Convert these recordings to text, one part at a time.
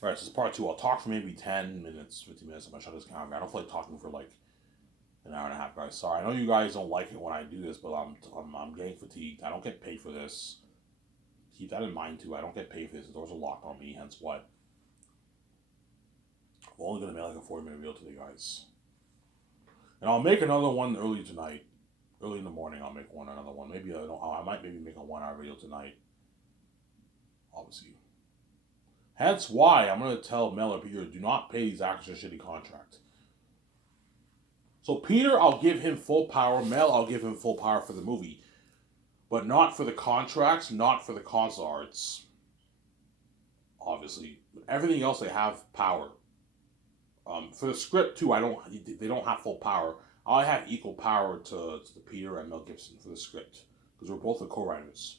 Right, so it's part two. I'll talk for maybe 10 minutes, 15 minutes. I'm going to shut this camera. I don't feel like talking for like an hour and a half, guys. Sorry. I know you guys don't like it when I do this, but I'm getting fatigued. I don't get paid for this. Keep that in mind, too. I don't get paid for this. The doors are locked on me, hence what? I'm only going to make like a 40-minute video today, guys. And I'll make another one early tonight. Early in the morning, I'll make another one. Maybe I might maybe make a 1 hour video tonight. Obviously. Hence why I'm going to tell Mel or Peter, do not pay these actors a shitty contract. So Peter, I'll give him full power. Mel, I'll give him full power for the movie. But not for the contracts, not for the console arts. Obviously. But everything else, they have power. For the script, too, they don't have full power. I have equal power to Peter and Mel Gibson for the script. Because we're both the co-writers.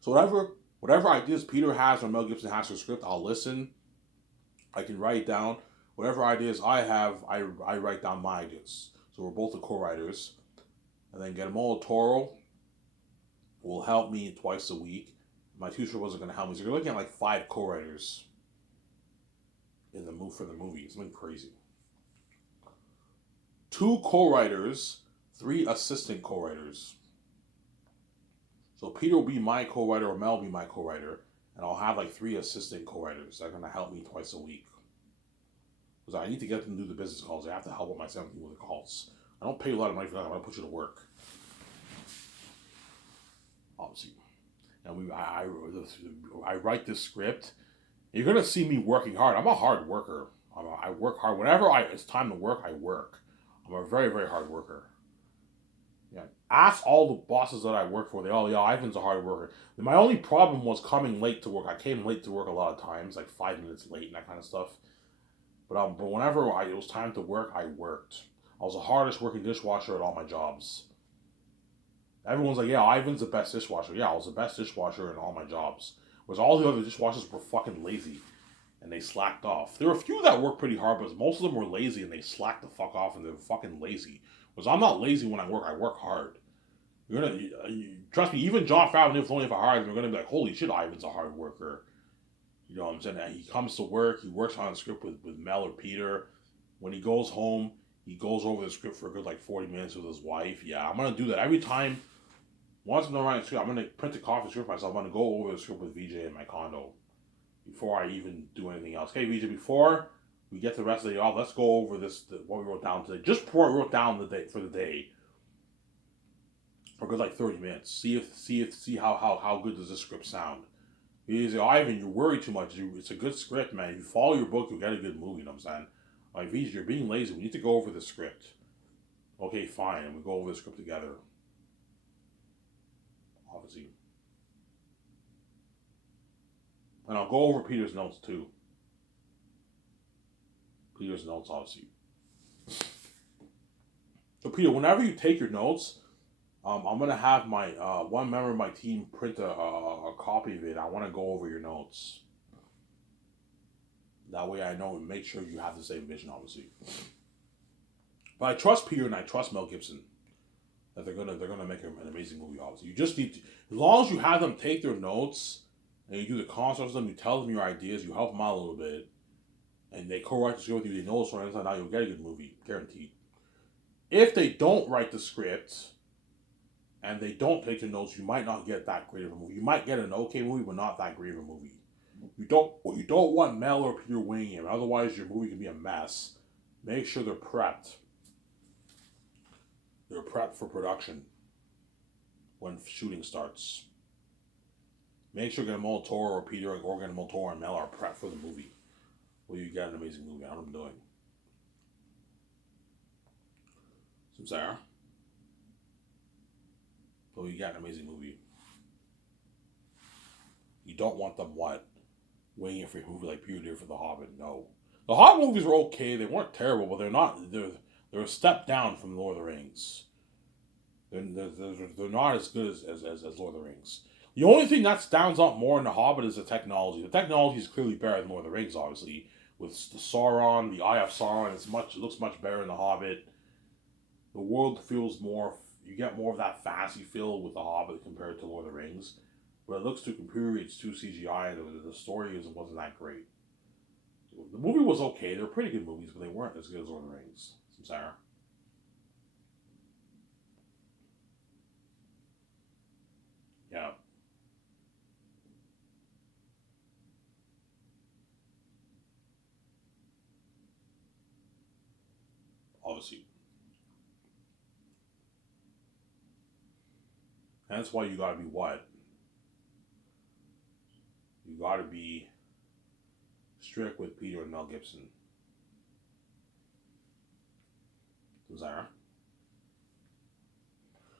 So whatever ideas Peter has or Mel Gibson has for the script, I'll listen. I can write it down. Whatever ideas I have, I write down my ideas. So we're both the co-writers. And then Guillermo del Toro will help me twice a week. My tutor wasn't going to help me. So you're looking at like 5 co-writers in the move for the movie. It's been crazy. 2 co-writers, 3 assistant co-writers. So Peter will be my co-writer or Mel will be my co-writer. And I'll have like 3 assistant co-writers that are going to help me twice a week. Because I need to get them to do the business calls. I have to help with my 17 with the calls. I don't pay a lot of money for that. I'm going to put you to work. Obviously. And I write this script. You're going to see me working hard. I'm a hard worker. I work hard. Whenever it's time to work, I work. I'm a very, very hard worker. Yeah. Ask all the bosses that I work for. They all, yeah, Ivan's a hard worker. My only problem was coming late to work. I came late to work a lot of times, like 5 minutes late and that kind of stuff. But whenever it was time to work, I worked. I was the hardest working dishwasher at all my jobs. Everyone's like, yeah, Ivan's the best dishwasher. Yeah, I was the best dishwasher in all my jobs. Whereas all the other dishwashers were fucking lazy and they slacked off. There were a few that worked pretty hard, but most of them were lazy and they slacked the fuck off and they were fucking lazy. Whereas I'm not lazy when I work hard. Trust me, even John Favreau, if only if I hired him, you're gonna be like, holy shit, Ivan's a hard worker. You know what I'm saying? And he comes to work, he works on the script with Mel or Peter. When he goes home, he goes over the script for a good like 40 minutes with his wife. Yeah, I'm gonna do that every time. Once I'm done writing the script, I'm gonna print a copy of the script myself. I'm gonna go over the script with VJ in my condo before I even do anything else. Okay, VJ, before we get the rest of the day off, let's go over what we wrote down today. Just before I wrote down the day for the day for a good like 30 minutes. See how good does this script sound. He's like, Ivan, you worry too much. It's a good script, man. If you follow your book, you'll get a good movie. You know what I'm saying? Like, VJ, you're being lazy. We need to go over the script. Okay, fine. And we go over the script together. Obviously. And I'll go over Peter's notes, too. Peter's notes, obviously. So, Peter, whenever you take your notes, I'm going to have my one member of my team print a copy of it. I want to go over your notes. That way I know and make sure you have the same vision, obviously. But I trust Peter and I trust Mel Gibson that they're gonna make an amazing movie. Obviously, you just need to, as long as you have them take their notes and you do the concepts with them, you tell them your ideas, you help them out a little bit, and they co-write the script with you. They know it's from inside out. You'll get a good movie, guaranteed. If they don't write the script and they don't take the notes, you might not get that great of a movie. You might get an okay movie, but not that great of a movie. You don't want Mel or Peter winging him. Otherwise, your movie can be a mess. Make sure they're prepped. They're prepped for production when shooting starts. Make sure Guillermo del Toro or Peter or Guillermo del Toro and Mel are prepped for the movie. Well, you get an amazing movie. I know what I'm doing. So, Sarah. So you got an amazing movie. You don't want them what? Waiting for a movie like Peter did for The Hobbit. No. The Hobbit movies were okay. They weren't terrible, but they're not. They're a step down from Lord of the Rings. They're not as good as Lord of the Rings. The only thing that stands out more in The Hobbit is the technology. The technology is clearly better than Lord of the Rings, obviously. With the Sauron, the Eye of Sauron, it looks much better in The Hobbit. The world feels more. You get more of that fantasy feel with The Hobbit compared to Lord of the Rings. But it looks too computer, it's too CGI, and the story wasn't that great. The movie was okay. They were pretty good movies, but they weren't as good as Lord of the Rings. I'm sorry. Yeah, obviously. And that's why you gotta be what? You gotta be strict with Peter and Mel Gibson. I'm sorry.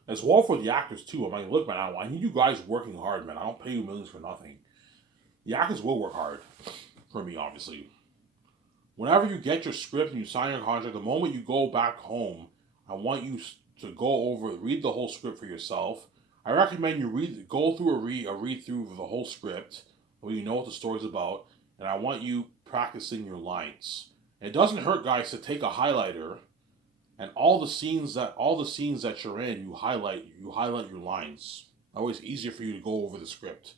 As well for the actors too. I mean, look, man, I need you guys working hard, man. I don't pay you millions for nothing. The actors will work hard for me, obviously. Whenever you get your script and you sign your contract, the moment you go back home, I want you to go over, read the whole script for yourself. I recommend you go through a read through of the whole script, so you know what the story's about, and I want you practicing your lines. And it doesn't hurt, guys, to take a highlighter and all the scenes that you're in, you highlight your lines. Always easier for you to go over the script.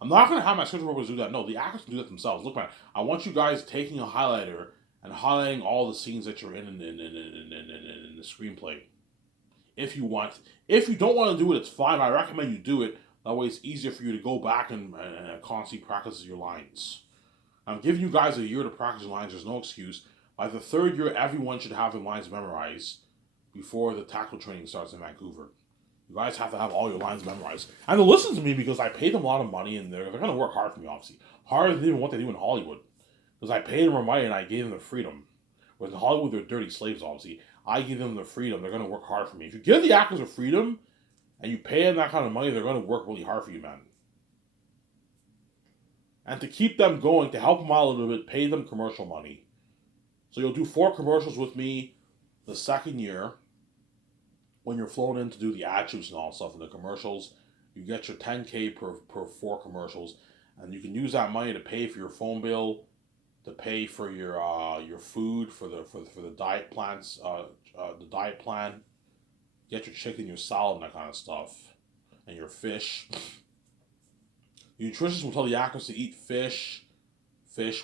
I'm not gonna have my script writers do that. No, the actors can do that themselves. Look, man, I want you guys taking a highlighter and highlighting all the scenes that you're in the screenplay. If you want, if you don't want to do it, it's fine. I recommend you do it. That way, it's easier for you to go back and constantly practice your lines. I'm giving you guys a year to practice your lines. There's no excuse. By the third year, everyone should have their lines memorized before the tackle training starts in Vancouver. You guys have to have all your lines memorized. And they'll listen to me because I pay them a lot of money and they're going to work hard for me, obviously. Harder than even what they do in Hollywood. Because I paid them money and I gave them the freedom. Whereas in Hollywood, they're dirty slaves, obviously. I give them the freedom. They're going to work hard for me. If you give the actors the freedom and you pay them that kind of money, they're going to work really hard for you, man. And to keep them going, to help them out a little bit, pay them commercial money. So you'll do 4 commercials with me the second year. When you're flown in to do the ad shoots and all stuff in the commercials, you get your 10K per 4 commercials, and you can use that money to pay for your phone bill, to pay for your food for the diet plans, the diet plan. Get your chicken, your salad, and that kind of stuff, and your fish. The nutritionists will tell the actors to eat fish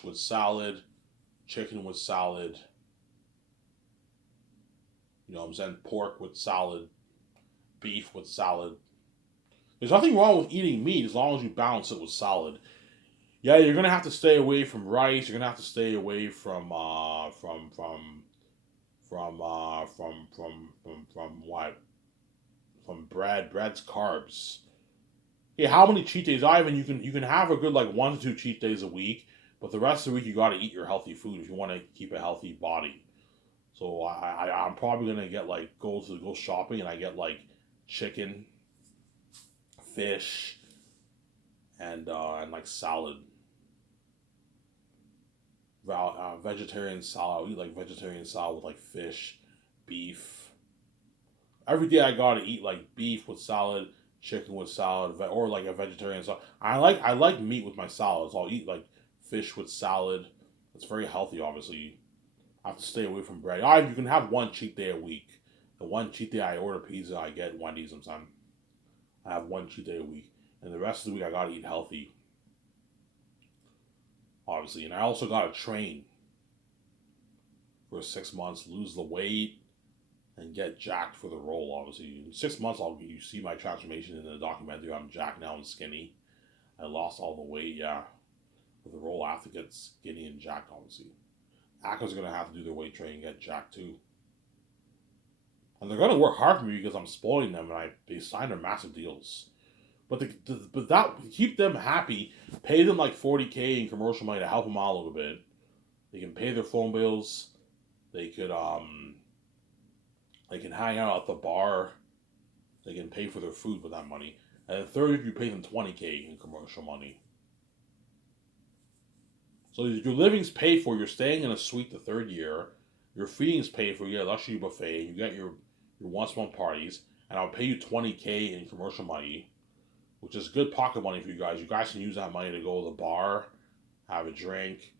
with salad, chicken with salad. You know what I'm saying? Pork with salad, beef with salad. There's nothing wrong with eating meat as long as you balance it with salad. Yeah, you're gonna have to stay away from rice. You're gonna have to stay away from what? From bread. Bread's carbs. Yeah, how many cheat days? Ivan, you can have a good like 1 to 2 cheat days a week, but the rest of the week you got to eat your healthy food if you want to keep a healthy body. So I'm probably gonna get like go shopping and I get like chicken, fish, and like salad. Vegetarian salad. I'll eat like vegetarian salad with like fish, beef. Every day I gotta eat like beef with salad, chicken with salad, or like a vegetarian salad. I like meat with my salads. I'll eat like fish with salad. It's very healthy, obviously. I have to stay away from bread. You can have one cheat day a week. The one cheat day I order pizza, I get Wendy's sometimes. I have one cheat day a week, and the rest of the week I gotta eat healthy, obviously. And I also gotta train for 6 months, lose the weight, and get jacked for the role. Obviously, in 6 months, you see my transformation in the documentary. I'm jacked now and skinny. I lost all the weight. Yeah, for the role, I have to get skinny and jacked. Obviously, actors are gonna have to do their weight training and get jacked too. And they're gonna work hard for me because I'm spoiling them, and they sign their massive deals. But that keep them happy. Pay them like 40K in commercial money to help them out a little bit. They can pay their phone bills. They could they can hang out at the bar. They can pay for their food with that money. And the third, if you pay them 20K in commercial money. So your living's paid for. You're staying in a suite the third year. Your feeding's paid for. You get a luxury buffet. You get your once a month parties. And I'll pay you 20K in commercial money, which is good pocket money for you guys. You guys can use that money to go to the bar, have a drink.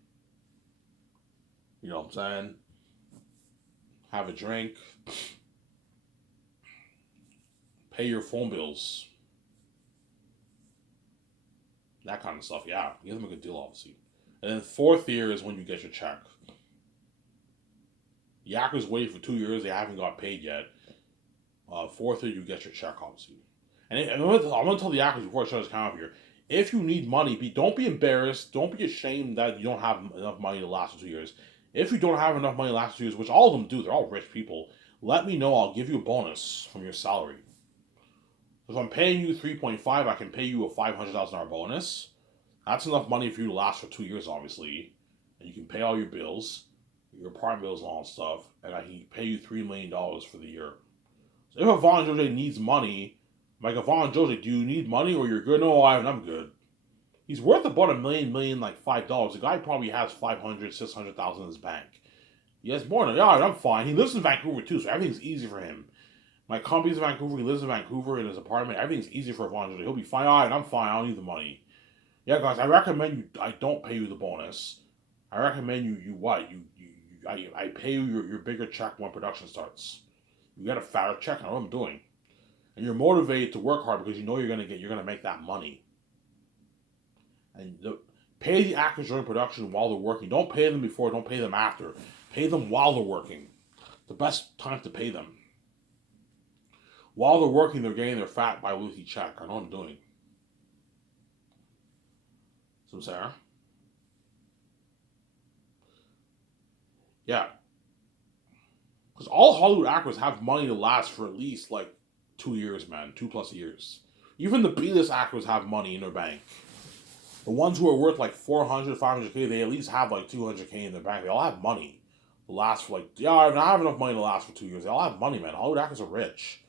You know what I'm saying? Have a drink. Pay your phone bills. That kind of stuff, yeah. You give them a good deal, obviously. And then fourth year is when you get your check. The actors waited for 2 years, they haven't got paid yet. Fourth year, you get your check, obviously. And I'm going to tell the actors before I shut this account here, if you need money, don't be embarrassed. Don't be ashamed that you don't have enough money to last for 2 years. If you don't have enough money to last 2 years, which all of them do, they're all rich people, let me know. I'll give you a bonus from your salary. If I'm paying you 3.5, I can pay you a $500,000 bonus. That's enough money for you to last for 2 years, obviously. And you can pay all your bills, your apartment bills and all that stuff, and I can pay you $3 million for the year. So if Ivan Jose needs money, like Ivan Jose, do you need money or you're good? No, I'm good. He's worth about $1 million, like $5. The guy probably has 500, 600,000 in his bank. He has more than I'm fine. He lives in Vancouver too, so everything's easy for him. My company's in Vancouver. He lives in Vancouver in his apartment. Everything's easy for Ivan Jose. He'll be fine. All right, I'm fine. I don't need the money. Yeah, guys, I recommend you. I don't pay you the bonus. I recommend you what I pay you your bigger check when production starts. You get a fatter check. I know what I'm doing, and you're motivated to work hard because you know you're gonna make that money. And pay the actors during production while they're working. Don't pay them before. Don't pay them after. Pay them while they're working. The best time to pay them. While they're working, they're getting their fat bi-weekly check. I know what I'm doing. So Sarah. Yeah. Because all Hollywood actors have money to last for at least like 2 years, man. 2+ years. Even the B-list actors have money in their bank. The ones who are worth like 400, 500K, they at least have like 200K in their bank. They all have money to last for like, yeah, I have enough money to last for 2 years. They all have money, man. Hollywood actors are rich.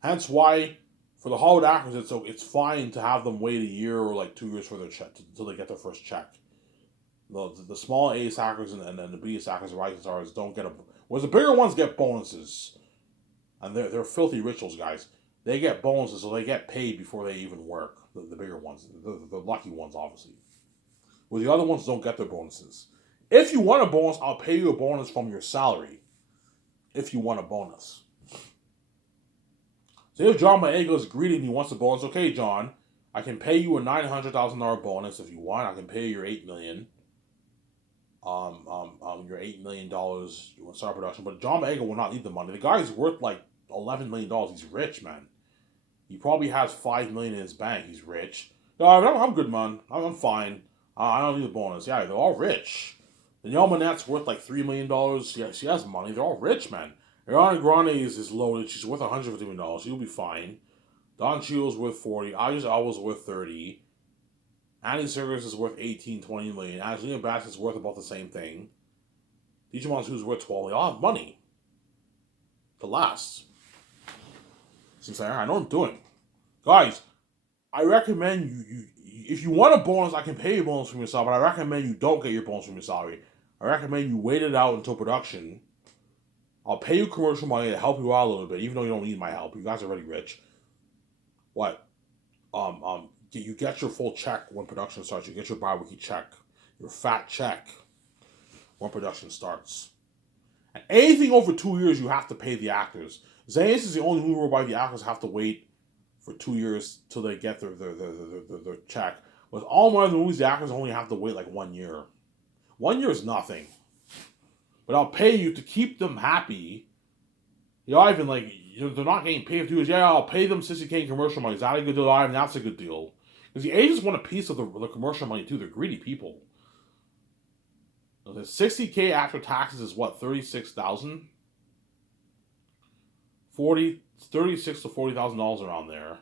Hence why, for the Hollywood actors, it's fine to have them wait a year or like 2 years for their check until they get their first check. The small A actors and the B actors, the rising stars, don't get a. Whereas the bigger ones get bonuses, and they're filthy rituals, guys. They get bonuses, so they get paid before they even work. The bigger ones, the lucky ones, obviously. Where the other ones don't get their bonuses. If you want a bonus, I'll pay you a bonus from your salary. If you want a bonus. So if John Boyega is greedy and he wants a bonus, okay, John, I can pay you a $900,000 bonus if you want. I can pay you your $8 million. Your $8 million you want to start production, but John Boyega will not need the money. The guy's worth like $11 million. He's rich, man. He probably has $5 million in his bank. He's rich. No, I'm good, man. I'm fine. I don't need a bonus. Yeah, they're all rich. Danielle Manette's worth like $3 million. She has money. They're all rich, man. Ariana Grande is loaded. She's worth $150 million. She'll be fine. Don Cheadle's worth 40. Idris Elba's worth 30. Andy Serkis is worth 18, 20 million. Angelina Bassett's worth about the same thing. DJ Monsoon's worth 12. They all have money to last. Since I know what I'm doing. Guys, I recommend you if you want a bonus, I can pay you a bonus from your salary, but I recommend you don't get your bonus from your salary. I recommend you wait it out until production. I'll pay you commercial money to help you out a little bit, even though you don't need my help. You guys are already rich. What? You get your full check when production starts. You get your bi-weekly check. Your fat check when production starts. And anything over 2 years, you have to pay the actors. Zayas is the only movie whereby the actors have to wait for 2 years till they get their check. With all my other movies, the actors only have to wait like 1 year. 1 year is nothing. But I'll pay you to keep them happy. Even like, they're not getting paid for 2 years. Yeah, I'll pay them 60K in commercial money. Is that a good deal? Ivan, that's a good deal. Because the agents want a piece of the commercial money too. They're greedy people. The 60K after taxes is what, 36,000? 36 to $40,000 around there.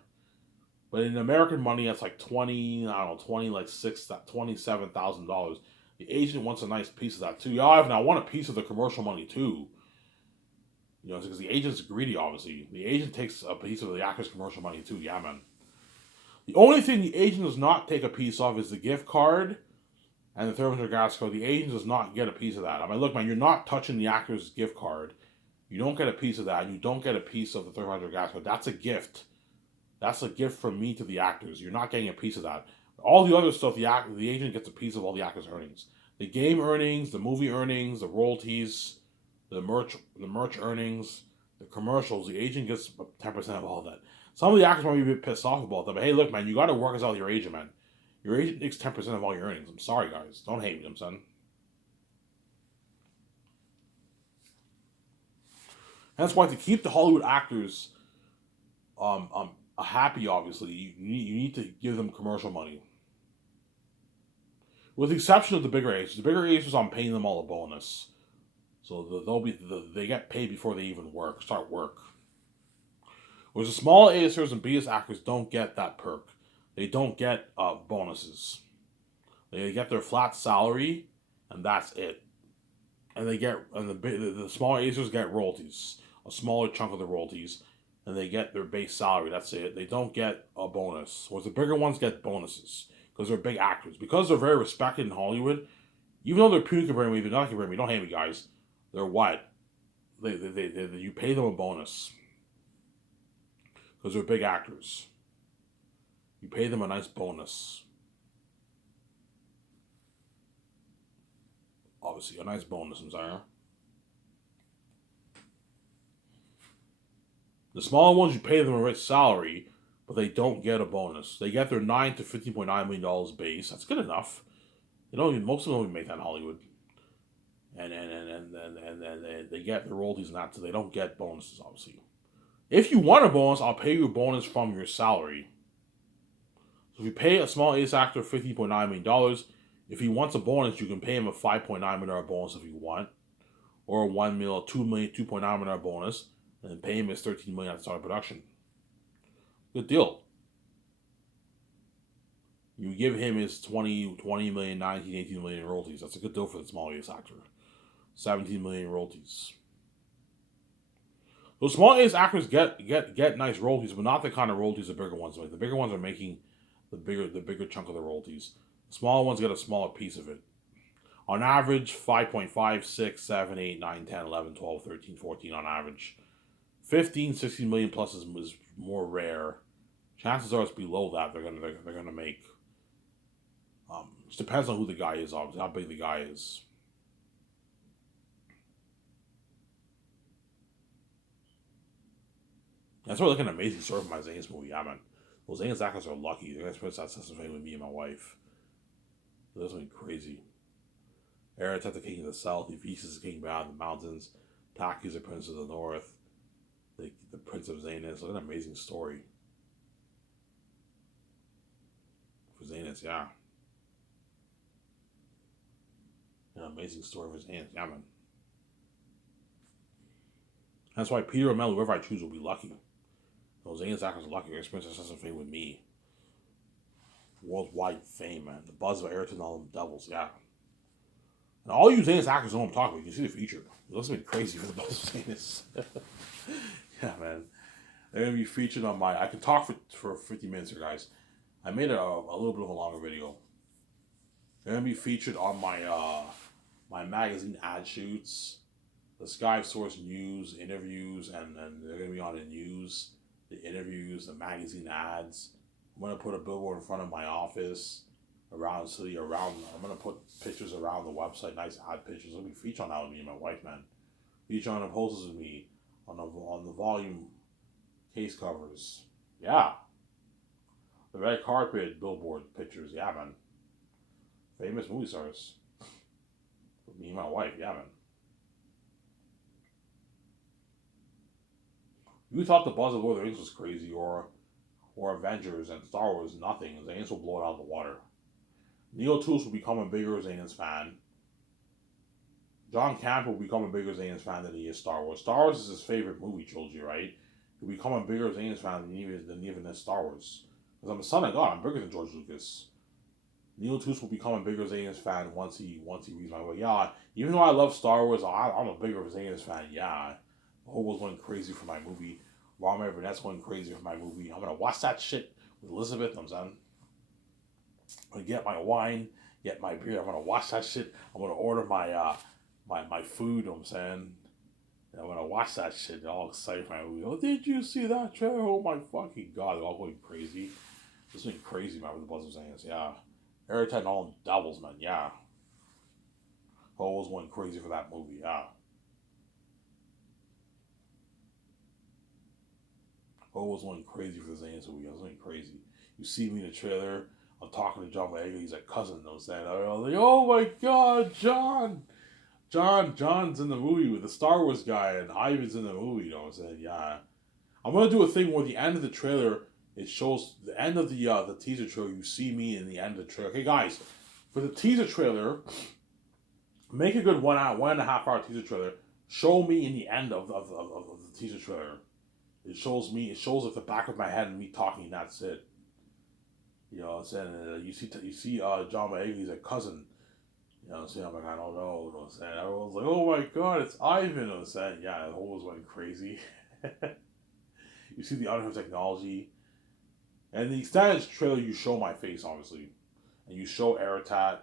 But in American money, that's like $27,000. The agent wants a nice piece of that too. Yeah, Ivan, I want a piece of the commercial money too. Because the agent's greedy, obviously. The agent takes a piece of the actor's commercial money too. Yeah, man. The only thing the agent does not take a piece of is the gift card and the $300 gas card. The agent does not get a piece of that. I mean, look, man, you're not touching the actor's gift card. You don't get a piece of that, and you don't get a piece of the $300 gas card. That's a gift. That's a gift from me to the actors. You're not getting a piece of that. All the other stuff, the agent gets a piece of all the actors' earnings. The game earnings, the movie earnings, the royalties, the merch earnings, the commercials. The agent gets 10% of all that. Some of the actors might be a bit pissed off about that, but hey, look, man, you got to work us out your agent, man. Your agent takes 10% of all your earnings. I'm sorry, guys. Don't hate me, I'm son. That's why to keep the Hollywood actors happy, obviously, you need to give them commercial money. With the exception of the bigger actors. The bigger actors, I'm paying them all a bonus. So they get paid before they even start work. Whereas the small A-listers and B-list actors don't get that perk. They don't get bonuses. They get their flat salary, and that's it. And the smaller A-listers get royalties, a smaller chunk of the royalties, and they get their base salary. That's it. They don't get a bonus. Whereas the bigger ones get bonuses because they're big actors. Because they're very respected in Hollywood, even though they're puny compared to me, they're not compared to me. Don't hate me, guys. They're what? You pay them a bonus because they're big actors. You pay them a nice bonus. Obviously, a nice bonus, I'm sorry. The smaller ones, you pay them a rich salary, but they don't get a bonus. They get their $9 to $15.9 million base. That's good enough. Most of them don't even make that in Hollywood. And they get the royalties and that, so they don't get bonuses, obviously. If you want a bonus, I'll pay you a bonus from your salary. So if you pay a small ace actor $15.9 million, if he wants a bonus, you can pay him a $5.9 million bonus if you want, or a $2.9 million bonus, and then pay him his $13 million at the start of production. Good deal. You give him his 20 million, 19, 18 million royalties. That's a good deal for the small ace actor. 17 million royalties. Those small ace actors get nice royalties, but not the kind of royalties the bigger ones make. The bigger ones are making the bigger chunk of the royalties. The smaller ones get a smaller piece of it. On average, 5.5, 6, 7, 8, 9, 10, 11, 12, 13, 14 on average. 15, 16 million plus is more rare. Chances are it's below that they're gonna make. It depends on who the guy is, obviously, how big the guy is. That's really like an amazing story from my Zane's movie. Yeah, man. Those Zane's actors are lucky. They're gonna spend that fame with me and my wife. That's something crazy. Eret's the king of the south. Ephesus is the king beyond the mountains. Taki is the prince of the north. The prince of Zanus. What an amazing story. For Zanus, yeah. An amazing story for Zanus, yeah, man. That's why Peter or Mel, whoever I choose, will be lucky. Those Zanus actors are lucky. They're experiencing such a fame with me. Worldwide fame, man. The buzz of Ayrton and all them devils, yeah. And all you Zanus actors know what I'm talking about. You can see the feature. It looks like crazy for the buzz of Zanus. Yeah, man. They're going to be featured on my... I can talk for 50 minutes here, guys. I made a little bit of a longer video. They're going to be featured on my magazine ad shoots, the Sky Source news, interviews, and they're going to be on the news, the interviews, the magazine ads. I'm going to put a billboard in front of my office, around the city, I'm going to put pictures around the website, nice ad pictures. Let me feature on that with me and my wife, man. Feature on the posters with me, on the volume case covers. Yeah. The red carpet billboard pictures. Yeah, man. Famous movie stars. With me and my wife. Yeah, man. You thought the buzz of Lord of the Rings was crazy, or Avengers and Star Wars, nothing. Zanus will blow it out of the water. Neil Tools will become a bigger Zanus fan. John Camp will become a bigger Zanus fan than he is Star Wars. Star Wars is his favorite movie trilogy, right? He'll become a bigger Zanus fan than even Star Wars. Because I'm a son of God, I'm bigger than George Lucas. Neil Toots will become a bigger Zanus fan once he reads my way. Yeah, even though I love Star Wars, I'm a bigger Zanus fan. Yeah, the whole world's going crazy for my movie. Robert Burnett's going crazy for my movie. I'm gonna watch that shit with Elizabeth. I'm gonna get my wine, get my beer. I'm gonna watch that shit. I'm gonna order my food. You know what I'm saying. And I'm gonna watch that shit. They're all excited for my movie. Oh, did you see that trailer? Oh my fucking god! They're all going crazy. This is crazy, man. With the buzz of Zanus, yeah. Every time all them doubles, man, yeah. Always went crazy for that movie, yeah. was going crazy for the Zane's movie. I was going crazy. You see me in the trailer. I'm talking to John Boyega. He's like cousin. I was saying, I was like, oh my god, John. John's in the movie with the Star Wars guy, and Ivan's in the movie. You know what I'm saying? Yeah. I'm gonna do a thing where the end of the trailer, it shows the end of the teaser trailer. You see me in the end of the trailer. Okay, guys, for the teaser trailer, make a good 1.5 hour teaser trailer. Show me in the end of the teaser trailer. It shows me. It shows like the back of my head and me talking. That's it. You know what I'm saying? You see John Boyega. He's a cousin. You know what I'm saying? I'm like, I don't know. You know what I'm saying? Everyone's like, oh my god, it's Ivan. You know what I'm saying? Yeah, the whole was went crazy. You see the other technology. And the extended trailer, you show my face, obviously. And you show Aratat.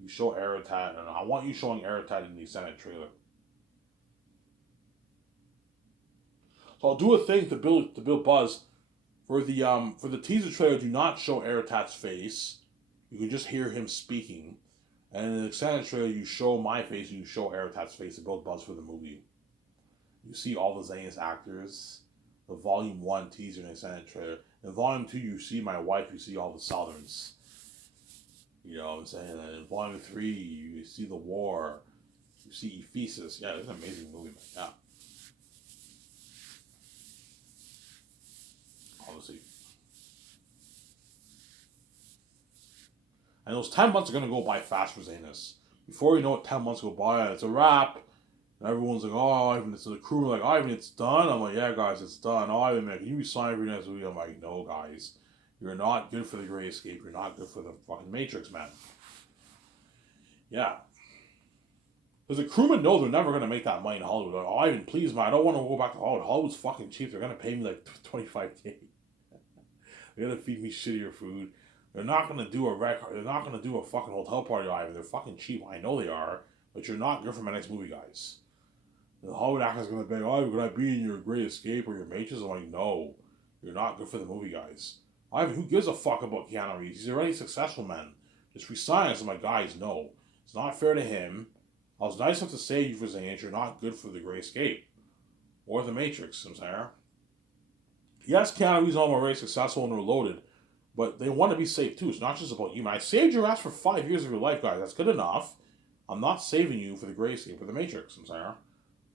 You show Aratat. And I want you showing Aratat in the extended trailer. So I'll do a thing to build buzz. For the teaser trailer, do not show Aratat's face. You can just hear him speaking. And in the extended trailer, you show my face and you show Aratat's face to build buzz for the movie. You see all the Zanus actors. The Volume 1 teaser and extended trailer. In Volume 2, you see my wife, you see all the Southerns. You know what I'm saying? And in Volume 3, you see the war. You see Ephesus. Yeah, it's an amazing movie, man. Yeah. Obviously. And those 10 months are going to go by fast for Zanus. Before you know it, 10 months go by, and it's a wrap. And everyone's like, oh, Ivan, it's the crew. Like, Ivan, it's done. I'm like, yeah, guys, it's done. Oh, Ivan, man, can you resign for your next movie? I'm like, no, guys. You're not good for the Great Escape. You're not good for the fucking Matrix, man. Yeah. Because the crewmen know they're never going to make that money in Hollywood. Like, oh, Ivan, please, man, I don't want to go back to Hollywood. Hollywood's fucking cheap. They're going to pay me like $25K. They're going to feed me shittier food. They're not going to do they're not going to do a fucking hotel party, Ivan. They're fucking cheap. I know they are. But you're not good for my next movie, guys. The Hollywood actor's going to be, oh, could I be in your Great Escape or your Matrix? I'm like, no. You're not good for the movie, guys. Ivan, who gives a fuck about Keanu Reeves? He's already successful, man. Just resign us. I'm like, guys, no. It's not fair to him. I was nice enough to say you for saying you're not good for the Great Escape. Or the Matrix, I'm saying. Yes, Keanu Reeves are very successful and they're loaded. But they want to be safe too. It's not just about you, man. I saved your ass for 5 years of your life, guys. That's good enough. I'm not saving you for the Great Escape or the Matrix, I'm saying.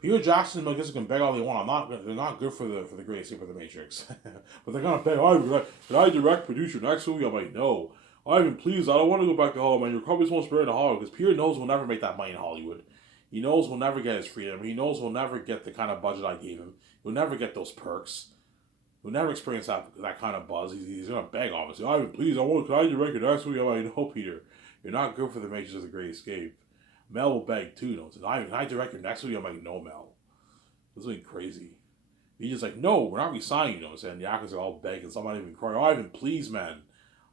Peter Jackson and Mel Gibson can beg all they want. They're not good for the Great Escape or the Matrix. But they're gonna beg, oh, can I direct, produce your next movie? I'm like, no. Ivan, please, I don't want to go back to Hollywood, man. You're probably supposed to be in Hollywood because Peter knows we'll never make that money in Hollywood. He knows we'll never get his freedom. He knows we'll never get the kind of budget I gave him. He'll never get those perks. He'll never experience that kind of buzz. He's gonna beg, obviously. Ivan, please, can I direct your next movie? I'm like, no, Peter. You're not good for the Matrix or the Great Escape. Mel will beg too. Don't say, Ivan, can I direct your next movie? I'm like, no, Mel. This is crazy. He's just like, no, we're not resigning, you know what I'm saying? The actors are all begging. Some not even crying. Ivan, please, man.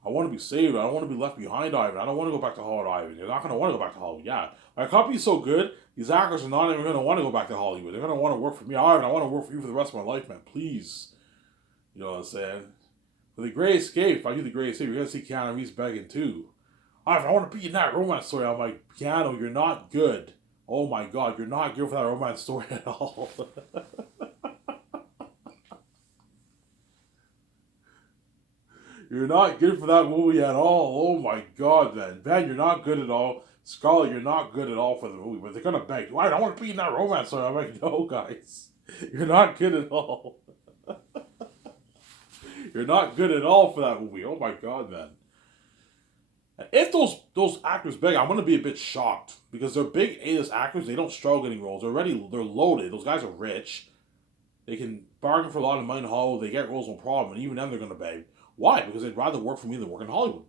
I want to be saved. I don't want to be left behind, Ivan. I don't want to go back to Hollywood, Ivan. You're not going to want to go back to Hollywood. Yeah. My company's so good, these actors are not even going to want to go back to Hollywood. They're going to want to work for me. Ivan, I want to work for you for the rest of my life, man. Please. You know what I'm saying? For the Great Escape, if I do the Great Escape, you're going to see Keanu Reeves begging too. Ivan, I want to be in that romance story. I'm like, Keanu, you're not good. Oh my God, you're not good for that romance story at all. You're not good for that movie at all. Oh my God, man. Ben, you're not good at all. Scarlett, you're not good at all for the movie. But they're going to beg, I don't want to be in that romance story. I'm like, no, guys. You're not good at all. You're not good at all for that movie. Oh my God, man. If those actors beg, I'm going to be a bit shocked. Because they're big A-list actors. They don't struggle getting roles. They're loaded. Those guys are rich. They can bargain for a lot of money in Hollywood. They get roles, no problem. And even then, they're going to beg. Why? Because they'd rather work for me than work in Hollywood.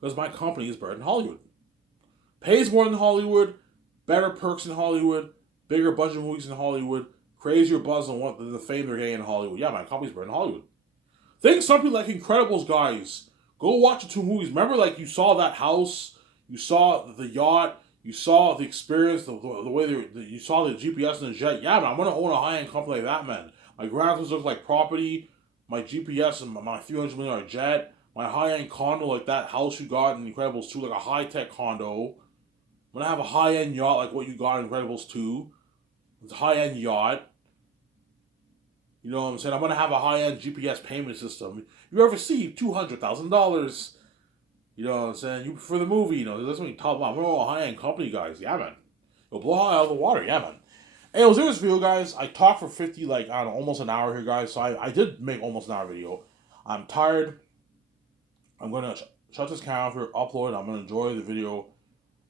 Because my company is better than Hollywood. Pays more than Hollywood, better perks in Hollywood, bigger budget movies in Hollywood, crazier buzz than the fame they're getting in Hollywood. Yeah, my company's better than Hollywood. Think something like Incredibles, guys. Go watch the two movies. Remember, you saw that house, you saw the yacht, you saw the experience, the way you saw the GPS and the jet. Yeah, man, I'm going to own a high-end company like that, man. My grounds look like property. My GPS and my $300 million jet, my high-end condo like that house you got in Incredibles 2, like a high-tech condo. I'm going to have a high-end yacht like what you got in Incredibles 2. It's a high-end yacht. You know what I'm saying? I'm gonna have a high-end GPS payment system. You ever see $200,000? You know what I'm saying? You for the movie, you know, that's what you talk about. We're all high-end company guys. Yeah, man. You'll blow high out of the water. Yeah, man. Hey, I was in this video, guys. I talked for 50, like, I don't know, almost an hour here, guys. So I did make almost an hour video. I'm tired. I'm going to shut this camera for upload. I'm going to enjoy the video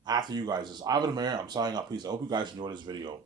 after you guys. This is Ivan Amir. I'm signing up. Peace. I hope you guys enjoyed this video.